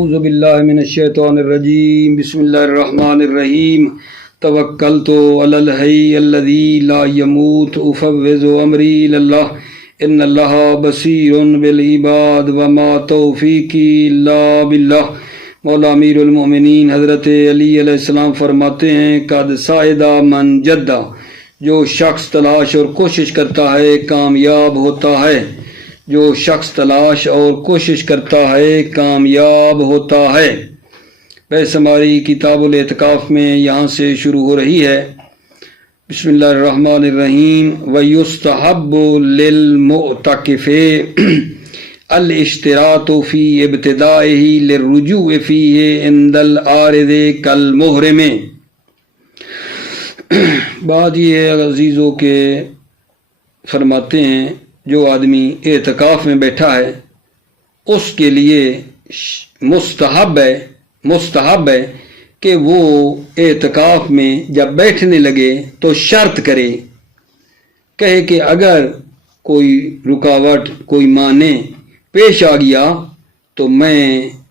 اعوذ باللہ من الشیطان الرجیم بسم اللہ الرحمن الرحیم توکلت علی الحی الذی لا یموت افوض امری الی اللہ ان اللہ بصیر بالعباد وما توفیقی الا باللہ۔ مولا امیر المومنین حضرت علی علیہ السلام فرماتے ہیں قد سائدہ من جدہ، جو شخص تلاش اور کوشش کرتا ہے کامیاب ہوتا ہے، جو شخص تلاش اور کوشش کرتا ہے کامیاب ہوتا ہے۔ بحث ہماری کتاب الاعتکاف میں یہاں سے شروع ہو رہی ہے۔ بسم اللہ الرحمن الرحیم۔ وَيُسْتَحَبُّ لِلْمُعْتَكِفِ الاشتراط فی ابتدائه للرجوع فیہ عند العارض کالمحرم۔ بات یہ ہے عزیزوں کے فرماتے ہیں جو آدمی اعتکاف میں بیٹھا ہے اس کے لیے مستحب ہے کہ وہ اعتکاف میں جب بیٹھنے لگے تو شرط کرے، کہے کہ اگر کوئی رکاوٹ کوئی مانع پیش آ گیا تو میں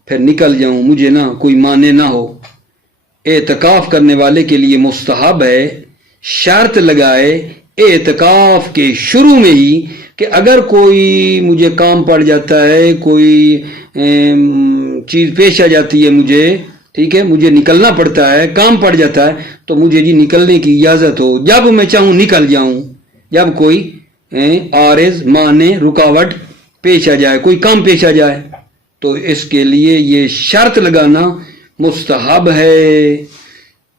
پھر نکل جاؤں، مجھے نہ کوئی مانع نہ ہو۔ اعتکاف کرنے والے کے لیے مستحب ہے شرط لگائے اعتکاف کے شروع میں ہی کہ اگر کوئی مجھے کام پڑ جاتا ہے، کوئی چیز پیش آ جاتی ہے مجھے، ٹھیک ہے، مجھے نکلنا پڑتا ہے، کام پڑ جاتا ہے، تو مجھے جی نکلنے کی اجازت ہو، جب میں چاہوں نکل جاؤں، جب کوئی عارض مانع رکاوٹ پیش آ جائے، کوئی کام پیش آ جائے، تو اس کے لیے یہ شرط لگانا مستحب ہے۔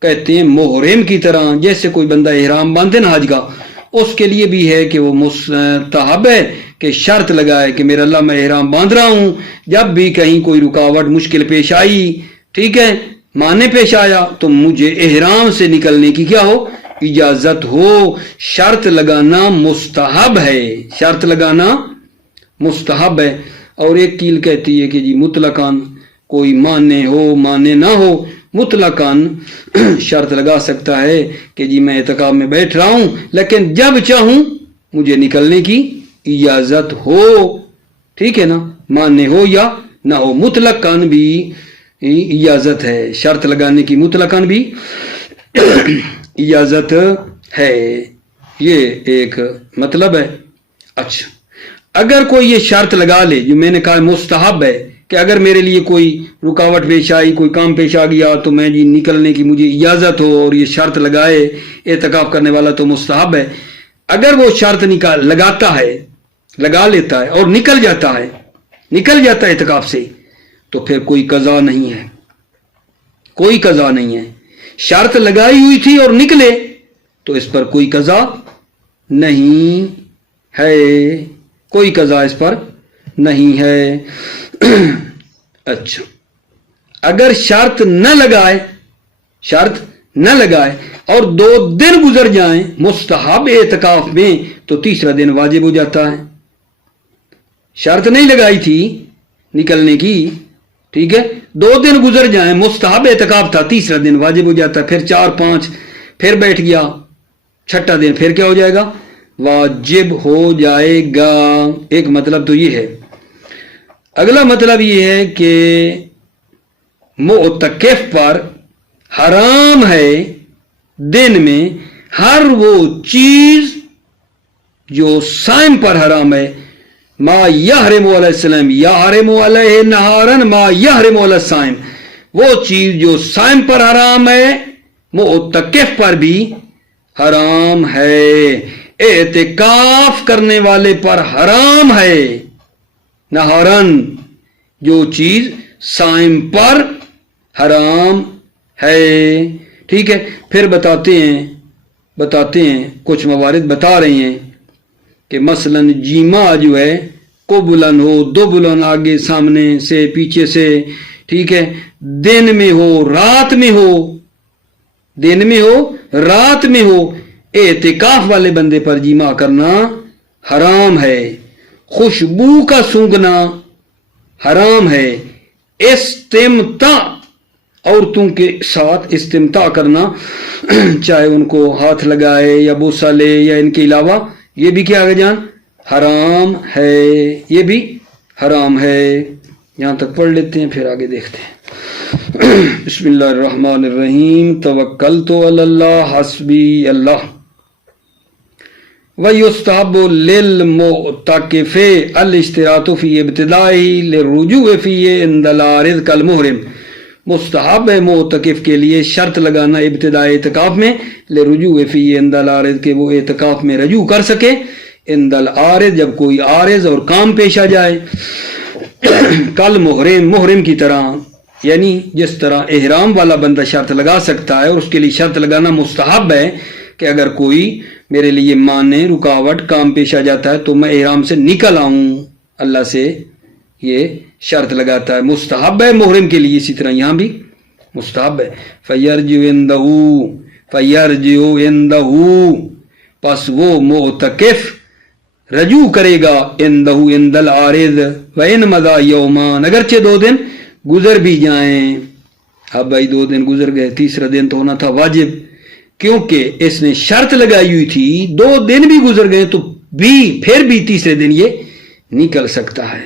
کہتے ہیں محرم کی طرح، جیسے کوئی بندہ احرام باندھے نا حج کا، اس کے لیے بھی ہے کہ وہ مستحب ہے کہ شرط لگائے کہ میرا اللہ میں احرام باندھ رہا ہوں، جب بھی کہیں کوئی رکاوٹ مشکل پیش آئی، ٹھیک ہے، مانع پیش آیا، تو مجھے احرام سے نکلنے کی کیا ہو، اجازت ہو۔ شرط لگانا مستحب ہے، شرط لگانا مستحب ہے۔ اور ایک قیل کہتی ہے کہ جی مطلقاً کوئی مانع ہو مانع نہ ہو، مطلقاً شرط لگا سکتا ہے کہ جی میں اعتکاف میں بیٹھ رہا ہوں لیکن جب چاہوں مجھے نکلنے کی اجازت ہو، ٹھیک ہے نا، مانع ہو یا نہ ہو، مطلقاً بھی اجازت ہے، شرط لگانے کی مطلقاً بھی اجازت ہے۔ یہ ایک مطلب ہے۔ اچھا، اگر کوئی یہ شرط لگا لے جو میں نے کہا مستحب ہے کہ اگر میرے لیے کوئی رکاوٹ پیش آئی، کوئی کام پیش آ گیا تو میں جی نکلنے کی مجھے اجازت ہو، اور یہ شرط لگائے اعتکاف کرنے والا تو مستحب ہے۔ اگر وہ شرط لگاتا ہے، لگا لیتا ہے اور نکل جاتا ہے اعتکاف سے، تو پھر کوئی قضا نہیں ہے، کوئی قضا نہیں ہے۔ شرط لگائی ہوئی تھی اور نکلے تو اس پر کوئی قضا نہیں ہے، کوئی قضا اس پر نہیں ہے۔ اچھا، اگر شرط نہ لگائے اور 2 دن گزر جائیں مستحب اعتکاف میں تو تیسرا دن واجب ہو جاتا ہے۔ شرط نہیں لگائی تھی نکلنے کی، ٹھیک ہے، 2 دن گزر جائیں، مستحب اعتکاف تھا، تیسرا دن واجب ہو جاتا ہے، پھر 4 5 پھر بیٹھ گیا، چھٹا دن پھر کیا ہو جائے گا، واجب ہو جائے گا۔ ایک مطلب تو یہ ہے۔ اگلا مطلب یہ ہے کہ معتکف پر حرام ہے دن میں ہر وہ چیز جو صائم پر حرام ہے، ما یحرم علی السلام یحرم علیہ نہارن ما یحرم علی الصائم، وہ چیز جو صائم پر حرام ہے معتکف پر بھی حرام ہے، اعتکاف کرنے والے پر حرام ہے۔ نہارن، جو چیز صائم پر حرام ہے، ٹھیک ہے۔ پھر بتاتے ہیں کچھ موارد بتا رہے ہیں کہ مثلا جیما جو ہے قبلن ہو، دبلن، آگے سامنے سے پیچھے سے، ٹھیک ہے، دن میں ہو رات میں ہو، دن میں ہو رات میں ہو، اعتکاف والے بندے پر جیما کرنا حرام ہے۔ خوشبو کا سونگھنا حرام ہے۔ استمتاع، عورتوں کے ساتھ استمتاع کرنا، چاہے ان کو ہاتھ لگائے یا بوسہ لے یا ان کے علاوہ، یہ بھی کیا جان حرام ہے، یہ بھی حرام ہے۔ یہاں تک پڑھ لیتے ہیں پھر آگے دیکھتے ہیں. بسم اللہ الرحمن الرحیم. توکلت علی اللہ حسبی اللہ. وَيُسْتَحَبُّ لِلْمُعْتَكِفِ الاشتراط فی ابتدائی للرجوع فیہ عند العارض کالمحرم. مستحب ہے معتکف کے لیے شرط لگانا ابتدائی اعتکاف میں لرجوع فیہ عند العارض کہ وہ اعتکاف میں رجوع کر سکے. عند العارض جب کوئی عارض اور کام پیش آ جائے. کل محرم کی طرح، یعنی جس طرح احرام والا بندہ شرط لگا سکتا ہے اور اس کے لیے شرط لگانا مستحب ہے کہ اگر کوئی میرے لیے مانع رکاوٹ کام پیش آ جاتا ہے تو میں احرام سے نکل آؤں، اللہ سے یہ شرط لگاتا ہے. مستحب ہے محرم کے لیے، اسی طرح یہاں بھی مستحب ہے. فَيَرْجِعُ عِنْدَهُ پس وہ معتکف رجوع کرے گا عِنْدَهُ عِنْدَ الْعَارِض وَإِنْ مَضَىٰ يَوْمَانِ اگرچہ 2 دن گزر بھی جائیں. اب بھائی 2 دن گزر گئے، تیسرا دن تو ہونا تھا واجب، کیونکہ اس نے شرط لگائی ہوئی تھی. 2 دن بھی گزر گئے تو پھر بھی تیسرے دن یہ نکل سکتا ہے.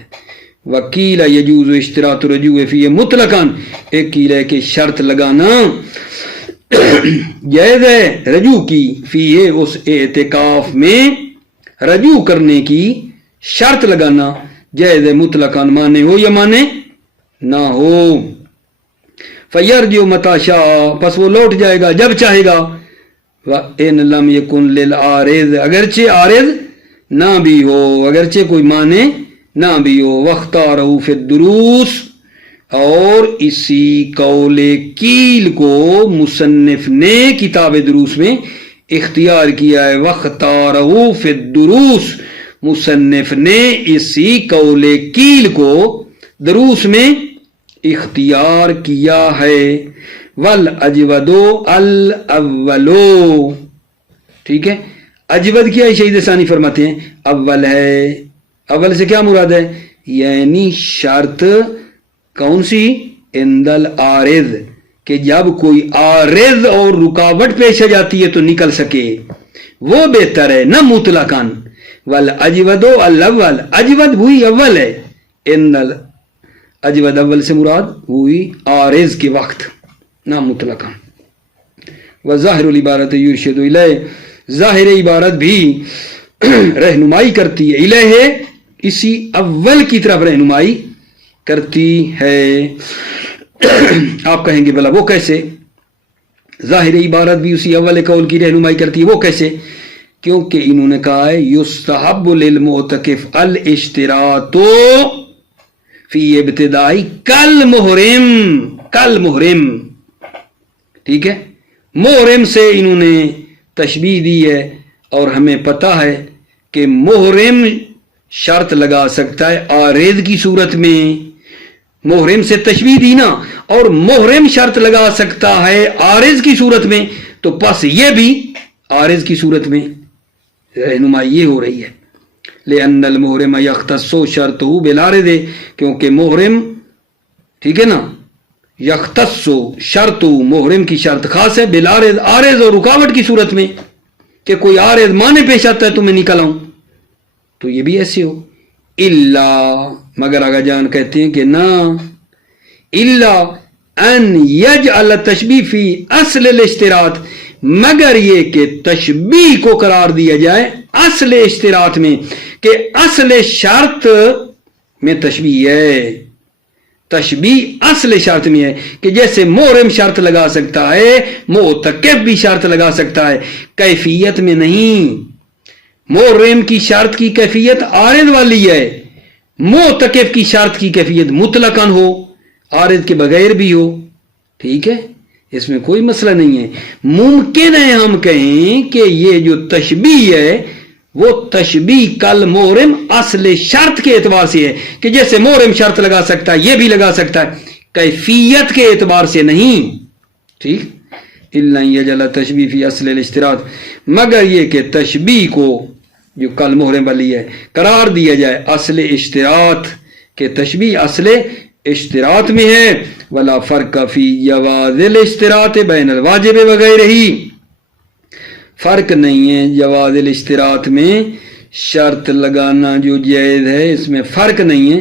وکیل یجوز اشتراط رجوع فی مطلقاً ایک قیل ہے کہ شرط لگانا جائز ہے رجوع کی فی اس اعتکاف میں رجوع کرنے کی شرط لگانا جائز ہے مطلقاً مانے ہو یا مانے نہ ہو. فَيَرْجِعُ مَتَىٰ شَاءَ پس وہ لوٹ جائے گا جب چاہے گا. وَإِنْ لَمْ يَكُنْ لِلْعَارِضِ اگرچہ عارض نہ بھی ہو، اگرچہ کوئی مانے نہ بھی ہو. وَاخْتَارَهُ فِي الدُّرُوسِ اور اسی قول کیل کو مصنف نے کتاب دروس میں اختیار کیا ہے. وَاخْتَارَهُ فِي الدُّرُوسِ مصنف نے اسی قول کیل کو دروس میں اختیار کیا ہے. وَالْأَجْوَدُ الْأَوَّلُ ٹھیک ہے. اجود کیا ہے؟ شہید ثانی فرماتے ہیں اول ہے. اول سے کیا مراد ہے؟ یعنی شرط کون سی؟ عند العارض کہ جب کوئی عارض اور رکاوٹ پیش آ جاتی ہے تو نکل سکے، وہ بہتر ہے نہ مطلقاً. والاجود الاول اجود ہوئی اول ہے. عند اجود اول سے مراد ہوئی عارض کے وقت نہ مطلقاً. وظاہر العبارت یرشد الیہ ظاہر عبارت بھی رہنمائی کرتی ہے الیہ اسی اول کی طرف رہنمائی کرتی ہے. آپ کہیں گے بلا وہ کیسے؟ ظاہر عبارت بھی اسی اول قول کی رہنمائی کرتی ہے، وہ کیسے؟ کیونکہ انہوں نے کہا ہے یستحب للمعتکف الاشتراط فی ابتدائی کل محرم ٹھیک ہے. محرم سے انہوں نے تشبیہ دی ہے اور ہمیں پتہ ہے کہ محرم شرط لگا سکتا ہے عارض کی صورت میں. محرم سے تشبیہ دی نا، اور محرم شرط لگا سکتا ہے عارض کی صورت میں، تو پس یہ بھی عارض کی صورت میں رہنمائی یہ ہو رہی ہے. لأن المحرم یختص شرطہ بالعارض کیونکہ محرم ٹھیک ہے نا یختص شرط محرم کی شرط خاص ہے بالعارض عارض اور رکاوٹ کی صورت میں کہ کوئی عارض مانے پیش آتا ہے تو میں نکل آؤں تو یہ بھی ایسے ہو. الا مگر آگا جان کہتے ہیں کہ نہ الا ان یجعل التشبیہ فی اصل الاشتراط مگر یہ کہ تشبیہ کو قرار دیا جائے اصل اشتراط میں کہ اصل شرط میں تشبیہ ہے. تشبیہ اصل شرط میں ہے کہ جیسے محرم شرط لگا سکتا ہے معتکف بھی شرط لگا سکتا ہے، کیفیت میں نہیں. محرم کی شرط کی کیفیت عارض والی ہے، معتکف کی شرط کی کیفیت مطلقاً ہو، عارض کے بغیر بھی ہو. ٹھیک ہے، اس میں کوئی مسئلہ نہیں ہے. ممکن ہے ہم کہیں کہ یہ جو تشبیہ ہے وہ تشبیہ کل محرم اصل شرط کے اعتبار سے ہے کہ جیسے محرم شرط لگا سکتا ہے یہ بھی لگا سکتا ہے، کیفیت کے اعتبار سے نہیں. ٹھیک. الا یجعل تشبیہ فی اصل الاشتراط مگر یہ کہ تشبیہ کو جو کل محرم والی ہے قرار دیا جائے اصل اشتراط کہ تشبیہ اصل اشتراط میں ہے. ولا فرق فی جواز الاشتراط بین الواجب وغیرہ فرق نہیں ہے جواز الاشتراط میں شرط لگانا جو جائز ہے اس میں فرق نہیں ہے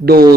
2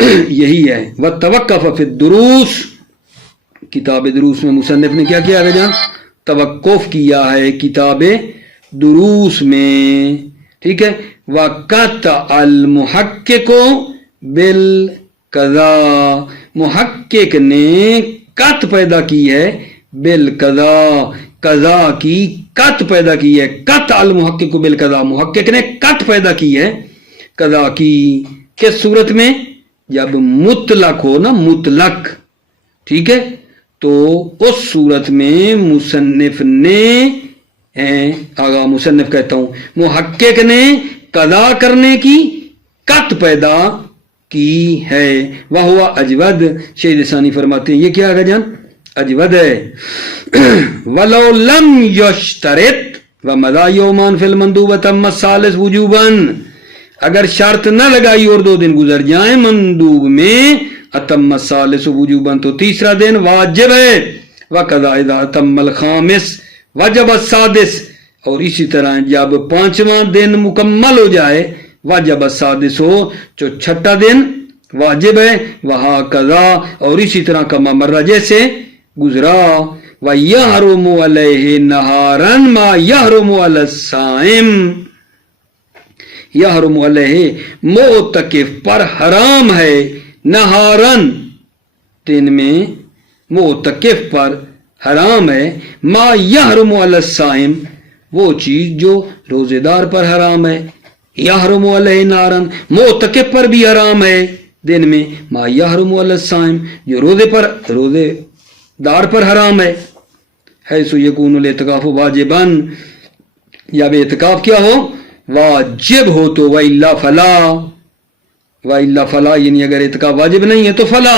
یہی ہے. وتوقف فی الدروس، کتاب دروس میں مصنف نے کیا کیا ہے جان؟ توقف کیا ہے کتاب دروس میں. ٹھیک ہے. وقطع المحقق بالقضاء، محقق نے قط پیدا کی ہے بالقضاء، قضاء کی قط پیدا کی ہے. قطع المحقق بالقضاء، محقق نے قط پیدا کی ہے قضاء کی. کس صورت میں؟ جب مطلق ہو نا، مطلق. ٹھیک ہے. تو اس صورت میں مصنف نے، آگا مصنف کہتا ہوں، محقق نے قضا کرنے کی قط پیدا کی ہے. وہ اجود، شہید ثانی فرماتے ہیں یہ کیا ہے جان؟ اجود ہے. ولو لم یشترط ومضى یومان فی المندوب وتم الثالث وجوبا، اگر شرط نہ لگائی اور 2 دن گزر جائیں مندوب میں، اتم الثالث وجوبا تو تیسرا دن واجب ہے. وقضا اذا اتم الخامس وجب السادس، اور اسی طرح جب 5واں دن مکمل ہو جائے واجب السادس ہو جو 6واں دن واجب ہے. وہاں قضا، اور اسی طرح کما مرہ جیسے گزرا. وَيَحْرُمُ عَلَيْهِ نَهَارًا مَا يَحْرُمُ عَلَى الصَّائِمِ، یحرم علیہ معتکف پر حرام ہے نہارن، دن میں معتکف پر حرام ہے. ما یحرم علی الصائم، وہ چیز جو روزے دار پر حرام ہے. یحرم علیہ نارن، معتکف پر بھی حرام ہے دن میں. ما یحرم علی الصائم، جو روزے دار پر حرام ہے. حیث یکون الاعتکاف واجبا، جب اعتکاف کیا ہو؟ واجب ہو تو. وَإِلَّا فَلَا، وَإِلَّا فَلَا یعنی اگر اعتکاف واجب نہیں ہے تو فلا،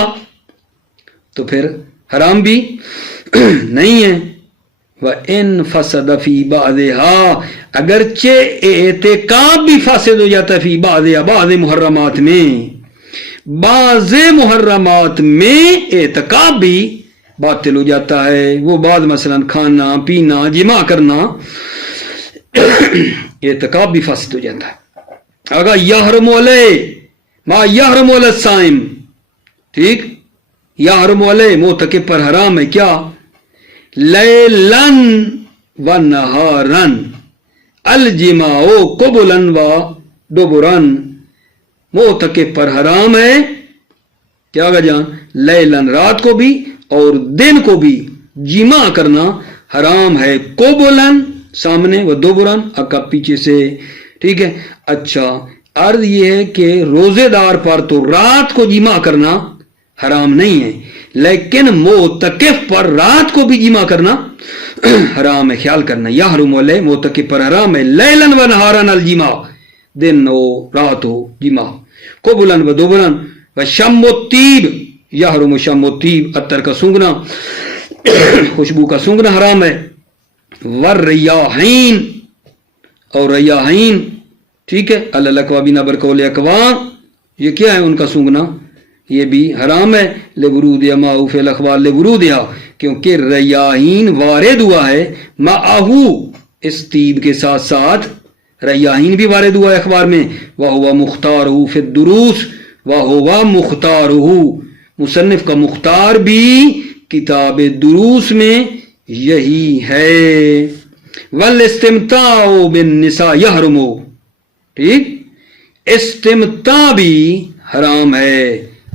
تو پھر حرام بھی نہیں ہے. وَإِن فَسَدَ فِي بَعْضِهَا، اگرچہ اعتکاف بھی فاسد ہو جاتا ہے فی بعضها، بعض محرمات میں، بعض محرمات میں اعتکاف بھی باطل ہو جاتا ہے. وہ بعض مثلا کھانا پینا جماع کرنا، اعتکاف بھی فاسد ہو جاتا ہے. اگر یحرم علیہ ما یحرم علی الصائم، ٹھیک، یحرم علیہ معتکف پر حرام ہے کیا؟ لیلن و نہارن الجماع قبلن و دبرن، معتکف پر حرام ہے کیا گا جان؟ لیلن رات کو بھی اور دن کو بھی جماع کرنا حرام ہے. قبلن سامنے، و دبرن اکا پیچھے سے. ٹھیک ہے. اچھا، عرض یہ ہے کہ روزے دار پر تو رات کو جماع کرنا حرام نہیں ہے، لیکن معتکف پر رات کو بھی جماع کرنا حرام ہے. خیال کرنا، یحرم علیہ معتکف پر حرام ہے لیلن و نہارن الجماع، دن ہو رات ہو جماع. قبلن و دبرن. و شم الطیب، یحرم شم الطیب، عطر کا سونگنا، خوشبو کا سونگنا حرام ہے. والریاحین، اور ریاحین، ٹھیک ہے، الاقوا بنا برقول اقوا، یہ کیا ہے ان کا سونگنا؟ یہ بھی حرام ہے. لورودیا معروف الاخبار لورودیا، کیونکہ ریاحین وارد ہوا ہے معہو، اس طیب کے ساتھ ساتھ ریاحین بھی وارد ہوا ہے اخبار میں. وہو مختارہ فی الدروس، وہو مختارہ، مصنف کا مختار بھی کتاب دروس میں یہی ہے. والاستمتاع بالنساء یحرم، ٹھیک، استمتاع بھی حرام ہے،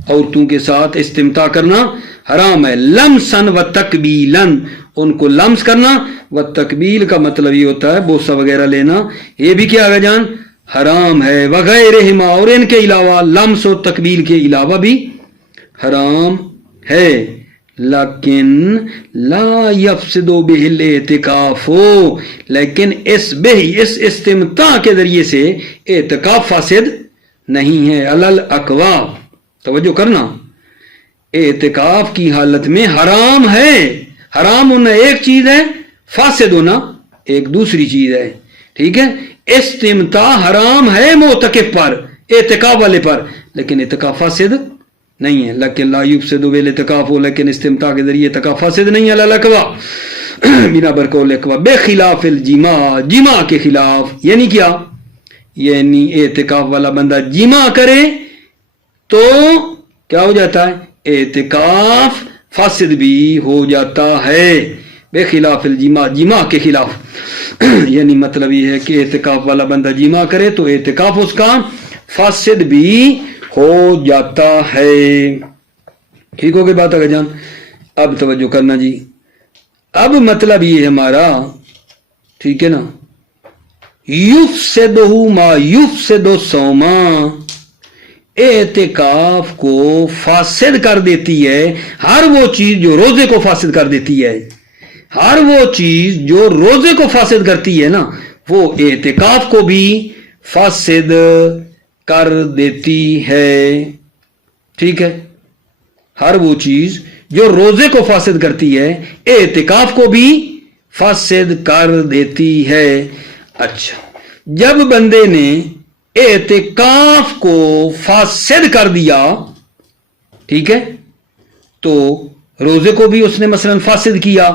عورتوں کے ساتھ استمتاع کرنا حرام ہے. لمسن و تقبیلن، ان کو لمس کرنا، و تقبیل کا مطلب یہ ہوتا ہے بوسہ وغیرہ لینا، یہ بھی کیا ہے جان؟ حرام ہے. وغیرہما، اور ان کے علاوہ، لمس و تقبیل کے علاوہ بھی حرام ہے. لیکن لا یفسد بہ الاعتکاف، لیکن اس استمتاع کے ذریعے سے اعتکاف فاسد نہیں ہے. الاقوا، توجہ کرنا، اعتکاف کی حالت میں حرام ہے. حرام ہونا ایک چیز ہے، فاسد ہونا ایک دوسری چیز ہے. ٹھیک ہے. استمتاع حرام ہے معتکف پر، اعتکاف والے پر، لیکن اعتکاف فاسد نہیں ہے. لیکن لا یفسد بالاعتکاف، لیکن استمتاع کے ذریعے اعتکاف فاسد نہیں ہے. الاقوا بنا برقول اقوا بخلاف الجماع، جماع کے خلاف. یعنی کیا؟ یعنی اعتکاف والا بندہ جماع کرے تو کیا ہو جاتا ہے؟ اعتکاف فاسد بھی ہو جاتا ہے، بے خلاف الجماع، جماع کے خلاف یعنی مطلب یہ ہے کہ اعتکاف والا بندہ جماع کرے تو اعتکاف اس کا فاسد بھی ہو جاتا ہے۔ ٹھیک ہو گئی بات اگر جان؟ اب توجہ کرنا جی، اب مطلب یہ ہمارا، ٹھیک ہے نا، یفسدہ ما یفسد الصوم، اعتکاف کو فاسد کر دیتی ہے ہر وہ چیز جو روزے کو فاسد کر دیتی ہے، ہر وہ چیز جو روزے کو فاسد کرتی ہے نا وہ اعتکاف کو بھی فاسد کر دیتی ہے، ٹھیک ہے، ہر وہ چیز جو روزے کو فاسد کرتی ہے اعتکاف کو بھی فاسد کر دیتی ہے۔ اچھا، جب بندے نے اعتکاف کو فاسد کر دیا، ٹھیک ہے، تو روزے کو بھی اس نے مثلا فاسد کیا،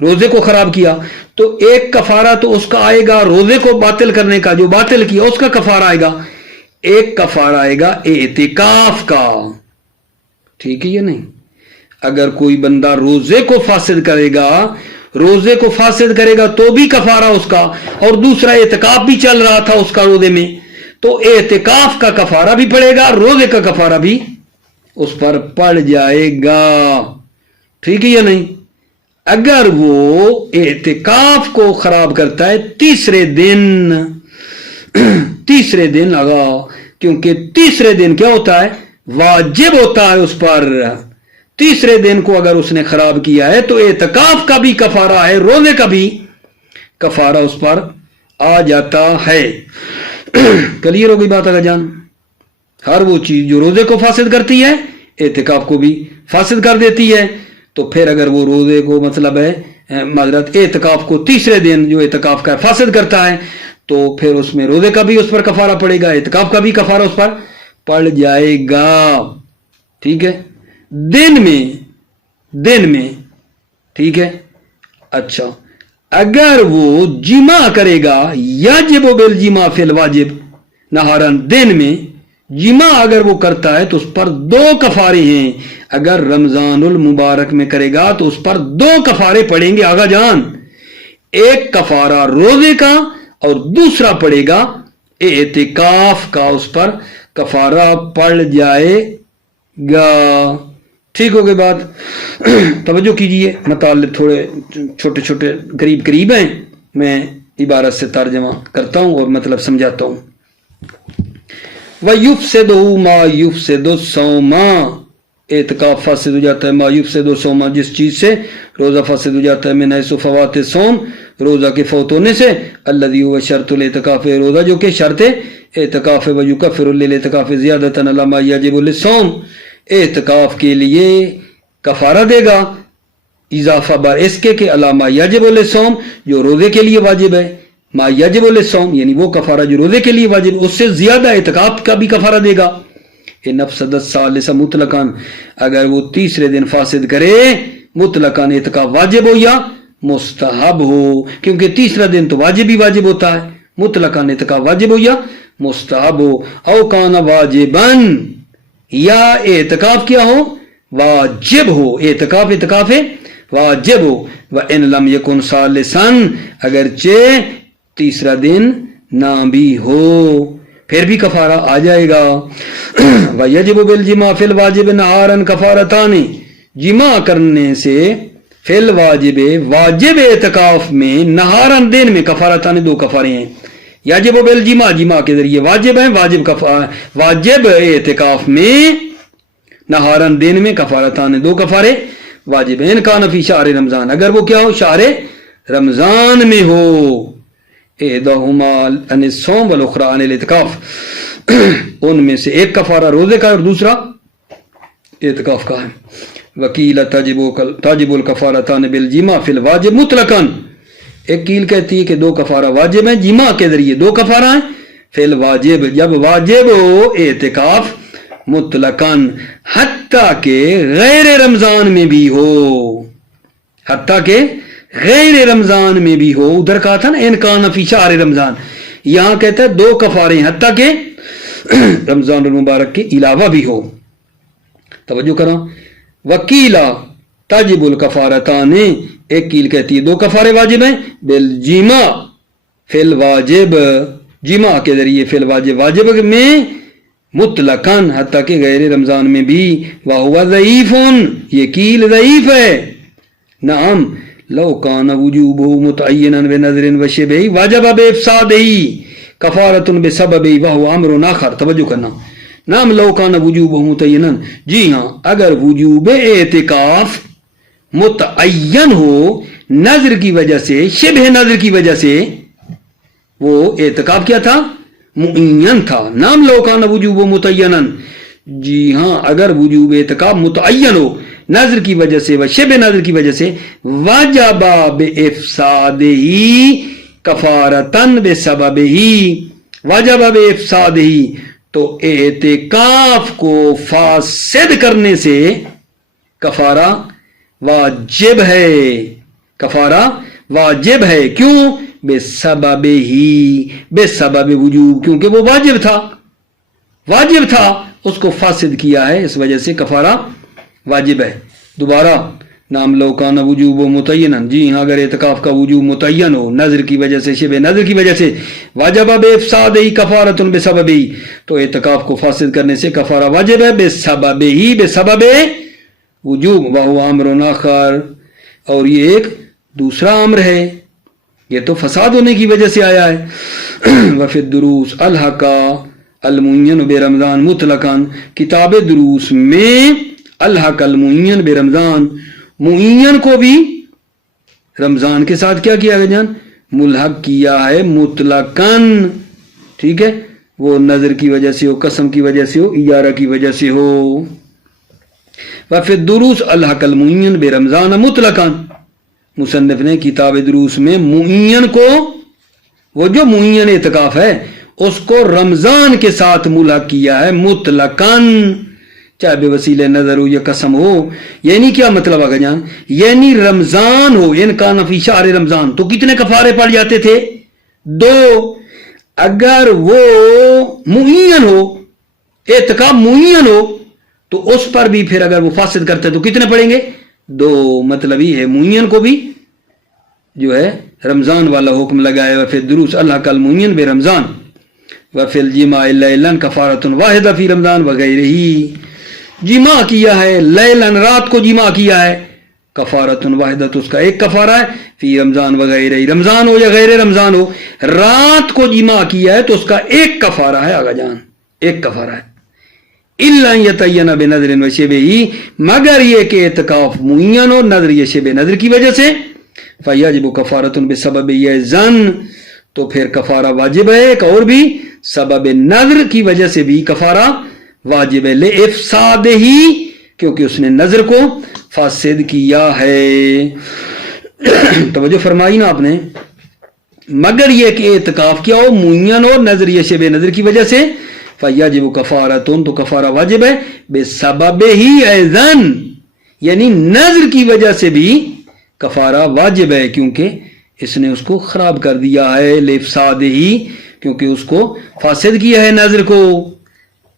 روزے کو خراب کیا، تو ایک کفارہ تو اس کا آئے گا روزے کو باطل کرنے کا، جو باطل کیا اس کا کفارہ آئے گا، ایک کفارہ آئے گا اعتکاف کا، ٹھیک ہے یا نہیں؟ اگر کوئی بندہ روزے کو فاسد کرے گا، روزے کو فاسد کرے گا تو بھی کفارہ اس کا، اور دوسرا اعتکاف بھی چل رہا تھا اس کا روزے میں، تو اعتکاف کا کفارہ بھی پڑے گا، روزے کا کفارہ بھی اس پر پڑ جائے گا، ٹھیک ہے یا نہیں؟ اگر وہ اعتکاف کو خراب کرتا ہے تیسرے دن لگا، کیونکہ تیسرے دن کیا ہوتا ہے؟ واجب ہوتا ہے اس پر، تیسرے دن کو اگر اس نے خراب کیا ہے تو اعتکاف کا بھی کفارہ ہے، روزے کا بھی کفارہ اس پر آ جاتا ہے۔ کلیئر ہو گئی بات اگر جان؟ ہر وہ چیز جو روزے کو فاسد کرتی ہے اعتکاف کو بھی فاسد کر دیتی ہے، تو پھر اگر وہ روزے کو مطلب ہے معذرت اعتکاف کو تیسرے دن جو اعتکاف کا فاسد کرتا ہے تو پھر اس میں روزے کا بھی اس پر کفارہ پڑے گا، اعتکاف کا بھی کفارہ اس پر پڑ جائے گا، ٹھیک ہے، دن میں، ٹھیک ہے۔ اچھا، اگر وہ جماع کرے گا، یجب بالجماع فی الواجب نہارن، دن میں جماع اگر وہ کرتا ہے تو اس پر 2 کفارے ہیں، اگر رمضان المبارک میں کرے گا تو اس پر 2 کفارے پڑیں گے آغا جان، ایک کفارہ روزے کا اور دوسرا پڑے گا اعتکاف کا، اس پر کفارہ پڑ جائے گا، ٹھیک ہو گئی بات؟ توجہ کیجئے، مطالب تھوڑے چھوٹے قریب ہیں، میں عبارت سے ترجمہ کرتا ہوں اور مطلب سمجھاتا ہوں۔ وَيُفْسِدُ مَا يُفْسِدُ الصَّوْمَ، اعتکاف فاسد ہو جاتا ہے، ما یفسد الصوم، جس چیز سے روزہ فاسد ہو جاتا ہے، من حیث فوات الصوم، روزہ کے فوت ہونے سے، الذی هو شرط الاعتکاف، روزہ جو کہ شرط اعتکاف ہے، ویکفر للاعتکاف زیادۃ علی ما یجب للصوم، اعتکاف کے لیے کفارہ دے گا اضافہ بر اس کے کہ علی ما یجب للصوم، جو روزے کے لیے واجب ہے، ما یجب للصوم یعنی وہ کفارہ جو روزے کے لیے واجب، اس سے زیادہ اعتکاف کا بھی کفارہ دے گا۔ ان افسد الثالث مطلقاً، اگر وہ تیسرے دن فاسد کرے مطلقاً، اعتکاف واجب ہو یا مستحب ہو، کیونکہ تیسرا دن تو واجب ہی واجب ہوتا ہے، مطلقاً اعتکاف واجب ہو یا مستحب ہو، او کان واجباً، یا اعتکاف کیا ہو؟ واجب ہو، اعتکاف واجب ہو، وَإِن لَمْ يَكُنْ ثَالِثًا، اگرچہ تیسرا دن نہ بھی ہو پھر بھی کفارہ آ جائے گا۔ وَيَجِبُ بِالْجِمَاعِ فِي الْوَاجِبِ نَهَارًا كَفَارَتَانِ، جماع کرنے سے فی الواجب، واجب اعتکاف میں، نہارن دن میں، کفارتان 2 کفارے ہیں، یجب بالجماع، جماع کے ذریعے واجب ہیں، واجب اعتکاف میں، نہارن دن میں، کفارتان 2 کفارے واجب ہیں، ان کان فی شہر رمضان، اگر وہ کیا ہو؟ شہر رمضان میں ہو، احدہما عن الصوم والاخری عن الاعتکاف، ان میں سے ایک کفارہ روزے کا اور دوسرا اعتکاف کا ہے۔ وکیل تاجب الکفارتان بالجماع فی الواجب مطلقاً، ایک قیل کہتی ہے کہ 2 کفارہ واجب ہیں، جماع کے ذریعے 2 کفارہ ہیں، فی الواجب جب واجب ہو اعتکاف مطلقاً، حتیٰ کہ غیر رمضان میں بھی ہو، حتیٰ کہ غیر رمضان میں بھی ہو، ادھر کہا تھا نا ان کان فی شہر رمضان، یہاں کہتا ہے 2 کفارے ہیں، حتیٰ کہ رمضان المبارک کے علاوہ بھی ہو۔ توجہ کرنا. وکیلا تجب الکفارتان، ایک کیل کہتی ہے 2 کفارے واجب ہیں. بالجیما فی الواجب، جمع کے ذریعے فی الواجب واجب میں مطلقاً حتیٰ کہ غیر رمضان میں بھی. وہو ضعیف، یہ کیل ضعیف ہے. نعم لو کان وجوبہ متعینا بنظر وشبہ واجب بافسادہ کفارۃ بسبب وہو امر آخر. توجہ کرنا. نعم لو کان وجوبہ متعینا، جی ہاں اگر وجوب اعتکاف متعین ہو نظر کی وجہ سے، شبہ نظر کی وجہ سے، وہ اعتکاف کیا تھا؟ معین تھا. نام لو کان وجوب متعینا، جی ہاں اگر وجوب اعتکاف متعین ہو نظر کی وجہ سے و شبہ نظر کی وجہ سے، واجب بافسادہ کفارتن بسببہ، واجب بافسادہ تو اعتکاف کو فاسد کرنے سے کفارہ واجب ہے. کفارہ واجب ہے. کیوں؟ بسبب ہی، بسبب وجوب، کیونکہ وہ واجب تھا، واجب تھا، اس کو فاسد کیا ہے، اس وجہ سے کفارہ واجب ہے. دوبارہ نام لو کان وجوب متعینا، جی ہاں اگر اعتکاف کا وجوب متعین ہو نظر کی وجہ سے، شبہ نظر کی وجہ سے، واجب بافسادہ کفارۃ بسبب، تو اعتکاف کو فاسد کرنے سے کفارہ واجب ہے. بسبب ہی، بسبب وجوب، وہو امر آخر، اور یہ ایک دوسرا امر ہے، یہ تو فساد ہونے کی وجہ سے آیا ہے. وفی الدروس الحق المعین برمضان مطلقاً، کتاب دروس میں الحق المعین برمضان، معین کو بھی رمضان کے ساتھ کیا کیا گیا جان؟ ملحق کیا ہے مطلقاً. ٹھیک ہے، وہ نظر کی وجہ سے ہو، قسم کی وجہ سے ہو، اجارہ کی وجہ سے ہو. وفی الدروس الحق المعین برمضان مطلقاً، مصنف نے کتاب دروس میں معین کو، وہ جو معین اعتکاف ہے اس کو رمضان کے ساتھ ملحق کیا ہے مطلقاً، چاہے بے وسیلہ نظر ہو یا قسم ہو. یعنی کیا مطلب آگا جان؟ یعنی رمضان ہو، ان کان فی شہر رمضان، تو کتنے کفارے پڑ جاتے تھے؟ 2. اگر وہ معین ہو، اعتکاف معین ہو، تو اس پر بھی پھر اگر وہ فاسد کرتے تو کتنے پڑیں گے؟ 2. مطلب یہ ہے معین کو بھی جو ہے رمضان والا حکم لگایا. وفی دروس اللہ کل معین بے رمضان وفی الجماع لیلن کفارۃ واحدہ فی رمضان وغیرہ ہی، جماع کیا ہے لیلن، رات کو جماع کیا ہے، کفارۃ واحدہ تو اس کا ایک کفارہ ہے، فی رمضان وغیرہ ہی، رمضان ہو یا غیر رمضان ہو، رات کو جماع کیا ہے تو اس کا ایک کفارہ ہے آگا جان، ایک کفارہ ہے. الا یتعین بنظر وشبہ، مگر یہ کہ اعتکاف معین ہو نظر یا شبہ نظر کی وجہ سے، فیجب کفارۃ بسبب یزن، تو پھر کفارہ واجب ہے ایک اور بھی، سبب نظر کی وجہ سے بھی کفارہ واجب ہے، لافساد ہی، کیونکہ اس نے نظر کو فاسد کیا ہے. توجہ فرمائی نا آپ نے. مگر یہ کہ اعتکاف کیا ہو معین ہو نظر یا شبہ نظر کی وجہ سے، فیجب کفارتون، تو کفارہ واجب ہے، بسبب ہی ایذن، یعنی نظر کی وجہ سے بھی کفارہ واجب ہے، کیونکہ اس نے اس کو خراب کر دیا ہے، لافساد ہی، کیونکہ اس کو فاسد کیا ہے نظر کو.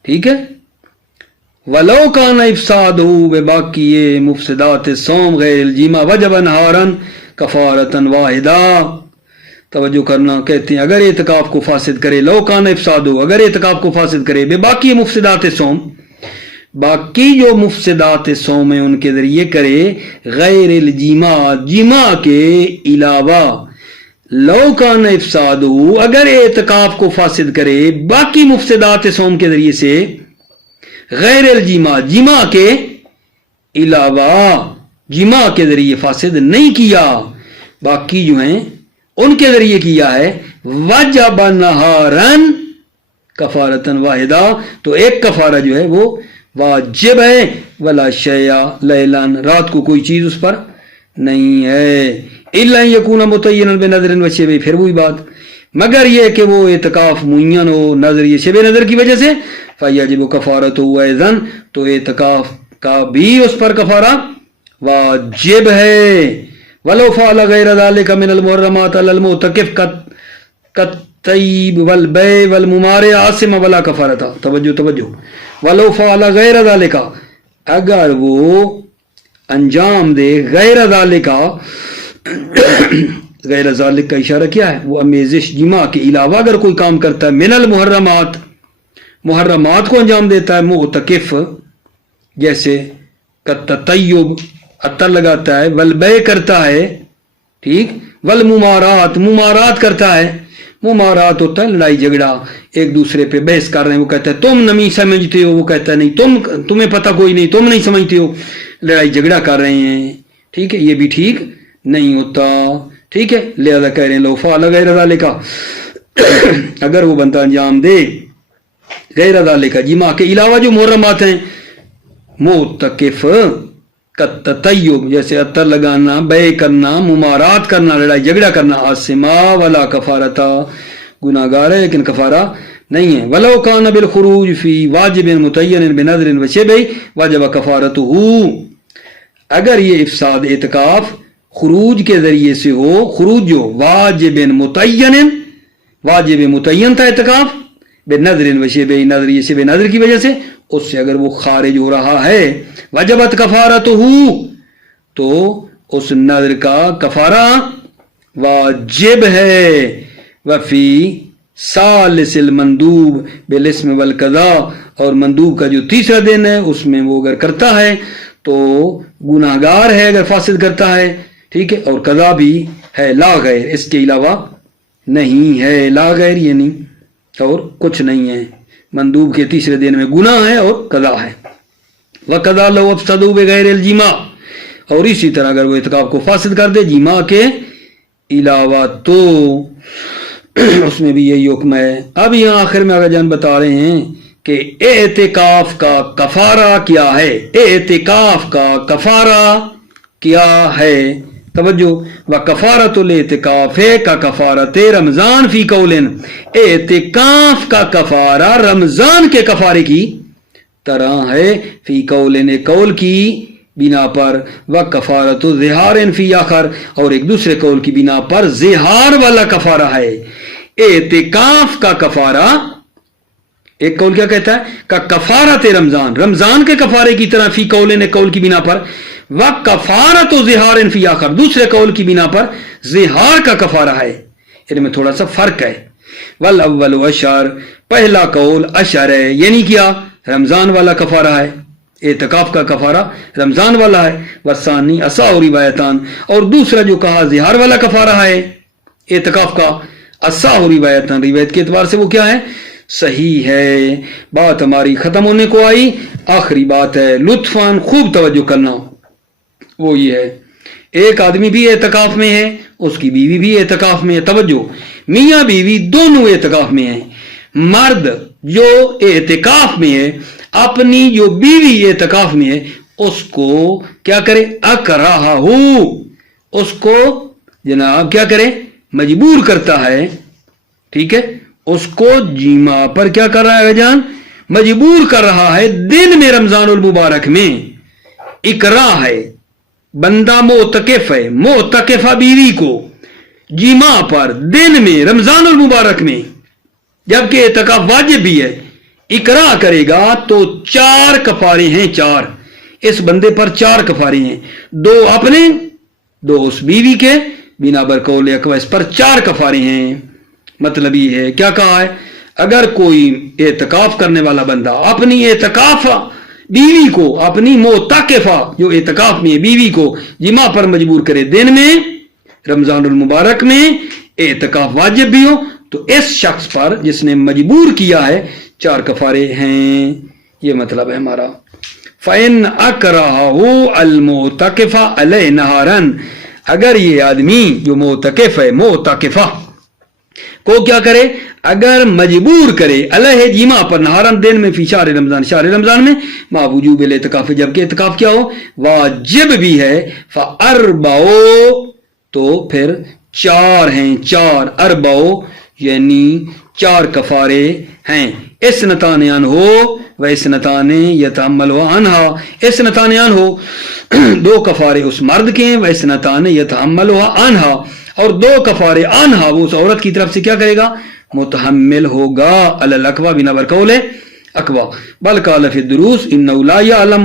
ٹھیک ہے. ولو کان افسادہ بباقی مفسدات الصوم غیر الجماع وجب نہارا کفارۃ واحدہ. توجہ کرنا، کہتے ہیں اگر اعتکاف کو فاسد کرے، لو کان افسادہ، اگر اعتکاف کو فاسد کرے، بباقی مفسدات الصوم، باقی جو مفسدات صوم ہیں ان کے ذریعے کرے، غیر الجماع، جماع کے علاوہ، لو کان افسادہ، اگر اعتکاف کو فاسد کرے باقی مفسدات صوم کے ذریعے سے، غیر الجماع، جماع کے علاوہ، جماع کے ذریعے فاسد نہیں کیا، باقی جو ہیں ان کے ذریعے کیا ہے، وجب نہارن کفارتن واحدہ، تو ایک کفارہ جو ہے وہ واجب ہے، ولا شیء لیلن، رات کو کوئی چیز اس پر نہیں ہے، الا یکون متعینا بنظر وشبہ، پھر وہی بات، مگر یہ کہ وہ اعتکاف معین ہو نظر یا شبہ نظر کی وجہ سے، فیجب کفارۃ ایضا، تو اعتکاف کا بھی اس پر کفارہ واجب ہے. ولو فعل غیر ذلك من المحرمات على المعتکف کالطیب والبیع والممارع عاصم ولا کفارۃ. توجہ توجہ. ولو فعل غیر ذلك، اگر وہ انجام دے غیر ذالک غیر ذالک کا اشارہ کیا ہے؟ وہ امیزش جماع کے علاوہ اگر کوئی کام کرتا ہے، من المحرمات، محرمات کو انجام دیتا ہے، معتکف جیسے کتطیب عطر لگاتا ہے، والبیع کرتا ہے، ٹھیک، والممارات ممارات کرتا ہے، ممارات ہوتا ہے لڑائی جھگڑا، ایک دوسرے پہ بحث کر رہے ہیں، وہ کہتا ہے تم نمی سمجھتے ہو، وہ کہتا ہے نہیں تمہیں پتہ کوئی نہیں، تم نہیں سمجھتے ہو، لڑائی جھگڑا کر رہے ہیں، ٹھیک ہے، یہ بھی ٹھیک نہیں ہوتا، ٹھیک ہے، لہذا کہہ رہے ہیں لو فعل غیر ذالک، اگر وہ بندہ انجام دے غیر ذالک جماع کے علاوہ جو محرمات ہیں، معتکف کتطیب جیسے عطر لگانا، بیع کرنا، ممارات کرنا، لڑائی جھگڑا کرنا، آسما ولا کفارتا، گناہ گار ہے لیکن کفارہ نہیں ہے، ولو کان بالخروج فی واجب متعین بنظر وشبہ وجب کفارتہ، اگر یہ افساد اعتکاف خروج کے ذریعے سے ہو، خروج جو واجب متعین، واجب متعین تھا اعتکاف، بنظر وشبہ نظر، یہ شبہ نظر کی وجہ سے اس سے اگر وہ خارج ہو رہا ہے، وجبت کفارتہ، تو اس نظر کا کفارہ واجب ہے، وفی ثالث المندوب بالاسم والقضاء، اور مندوب کا جو تیسرا دن ہے اس میں وہ اگر کرتا ہے تو گناہ گار ہے اگر فاسد کرتا ہے، ٹھیک ہے، اور قضا بھی ہے، لا غیر، اس کے علاوہ نہیں ہے، لا غیر یعنی اور کچھ نہیں ہے، مندوب کے تیسرے دن میں گناہ ہے اور قضا ہے، وقضا لو افسدوا بغیر الجماع، اور اسی طرح اگر وہ اعتکاف کو فاسد کر دے جماع کے علاوہ تو اس میں بھی یہی حکم ہے۔ اب یہاں آخر میں آگے جان بتا رہے ہیں کہ اعتکاف کا کفارہ کیا ہے، اعتکاف کا کفارہ کیا ہے، توجہ، وَكَفَارَةُ الْاعْتِكَافِ كَكَفَارَةِ رمضان فی قول، اعتکاف کا کفارہ رمضان کے کفارے کی طرح ہے، فی قول قول کی بنا پر، وَكَفَارَةُ ظِہَارٍ فی آخر، اور ایک دوسرے قول کی بنا پر زہار والا کفارہ ہے۔ اعتکاف کا کفارہ ایک قول کیا کہتا ہے کا کفارت رمضان، رمضان کے کفارے کی طرح، فی قول قول کی بنا پر، وَكَفَارَةُ ظِہَارٍ فی آخر، دوسرے قول کی بنا پر زہار کا کفارہ ہے، ان میں تھوڑا سا فرق ہے۔ والاول اشر، پہلا قول اشر ہے، یعنی کیا، رمضان والا کفارہ ہے، اعتکاف کا کفارہ رمضان والا ہے، والثانی اصح روایتان، اور دوسرا جو کہا زہار والا کفارہ ہے اعتکاف کا، اصح روایتان، روایت کے اعتبار سے وہ کیا ہے، صحیح ہے۔ بات ہماری ختم ہونے کو آئی، آخری بات ہے، لطفاً خوب توجہ کرنا، وہ یہ ہے، ایک آدمی بھی اعتکاف میں ہے، اس کی بیوی بھی اعتکاف میں ہے، توجہ، میاں بیوی دونوں اعتکاف میں ہیں، مرد جو اعتکاف میں ہے، اپنی جو بیوی اعتکاف میں ہے، اس کو کیا کرے، اکراہ ہو، اس کو جناب کیا کرے، مجبور کرتا ہے، ٹھیک ہے، اس کو جماع پر کیا کر رہا ہے جان، مجبور کر رہا ہے، دن میں رمضان المبارک میں، اکراہ ہے، بندہ معتکف ہے، معتکفہ بیوی کو جماع پر دن میں رمضان المبارک میں، جبکہ اعتکاف واجب بھی ہے، اکراہ کرے گا تو 4 کفارے ہیں، 4 اس بندے پر 4 کفارے ہیں، 2 اپنے 2 اس بیوی کے، بنا بر قول اقوی اس پر 4 کفارے ہیں۔ مطلب یہ ہے کیا کہا ہے، اگر کوئی اعتکاف کرنے والا بندہ اپنی اعتکاف بیوی کو، اپنی معتکفہ جو اعتکاف میں بیوی کو جماع پر مجبور کرے دن میں رمضان المبارک میں، اعتکاف واجب بھی ہو، تو اس شخص پر جس نے مجبور کیا ہے 4 کفارے ہیں، یہ مطلب ہے ہمارا۔ فَإِنْ أَكْرَهُ الْمُعْتَكِفَ عَلَيْهِ نَهَارًا، اگر یہ آدمی جو معتکف ہے، معتکفہ کو کیا کرے، اگر مجبور کرے، علیہ جماع پر، نہارن دن میں، فی شہر رمضان، شہر رمضان میں، ما وجوب الاعتکاف، جبکہ اعتکاف کیا ہو، واجب بھی ہے، فَأَرْبَعُ، تو پھر 4 ہیں، 4 اربعو یعنی 4 کفارے ہیں، اثنتان عنہ و اثنتان یتحمل عنہا، اثنتان عنہ 2 کفارے اس مرد کے ہیں، و اثنتان یتحمل عنہا، اور 2 کفارے عنہا وہ اس عورت کی طرف سے کیا کرے گا، متحمل ہوگا، علی الاقوی بنا بر قول اقوی، بل قال فی الدروس انه لا يعلم